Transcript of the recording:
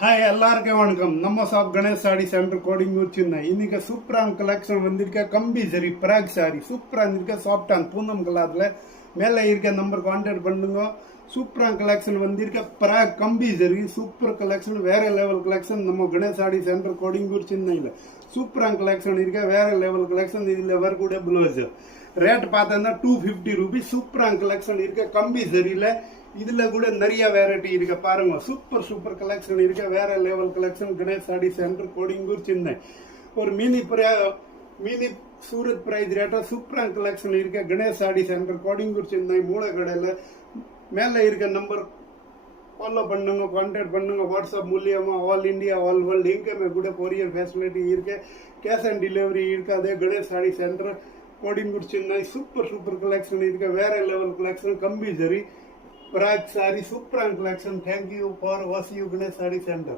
Hi எல்லாருக்கும் வணக்கம். நம்ம shop Ganesh sari centre coding வச்சிருந்தா இன்னைக்கு சூப்பரான கலெக்ஷன் வந்திருக்க. கம்பி சரி பிராக் சாரி சூப்பரா இருந்திருக்க. சாஃப்டான் பூந்தம் கலர்ல மேல இருக்க நம்பர் கான்டாக்ட் பண்ணுங்க. சூப்பரான கலெக்ஷன் வந்திருக்க. பிராக் கம்பி சரி சூப்பர் கலெக்ஷன், வேற லெவல் கலெக்ஷன். நம்ம கணேஷ் சாடி சென்டர் கோடிங் வச்சிருந்தா இல்ல சூப்பரான கலெக்ஷன் இருக்க. வேற லெவல் கலெக்ஷன். இதுல வரக்கூடிய ப்ளவுஸ் ரேட் பார்த்தா 250 rupees. சூப்பரான கலெக்ஷன் இருக்க. கம்பி சரியில இதுல கூட நிறைய வெரைட்டி இருக்க. பாருங்க, சூப்பர் சூப்பர் கலெக்ஷன் இருக்க. வேற level collection. Ganesh sari centre Kodungaiyur Chennai. ஒரு மினி சூரத் பிரைஸ் ரேட்டா சூப்பரான கலெக்ஷன் இருக்க. கணேஷ் சாடி சென்டர் கோடிங்கூர் சென்னை மூல கடையில மேல இருக்க நம்பர் ஃபாலோ பண்ணுங்க, கான்டாக்ட் பண்ணுங்க. வாட்ஸ்அப் மூலியமா ஆல் இந்தியா ஆல் வேர்ல்டு எங்கேயுமே கூட கொரியர் ஃபெசிலிட்டி இருக்கு. கேஷ் ஆன் டெலிவரி இருக்காது. Ganesh sari centre Kodungaiyur Chennai super super collection இருக்க. வேற லெவல் கலெக்ஷன். கம்பி சரி பிராக் சாரி சூப்பரான கலெக்ஷன். தேங்க்யூ ஃபார் வாட்சிங் Ganesh Saree Center.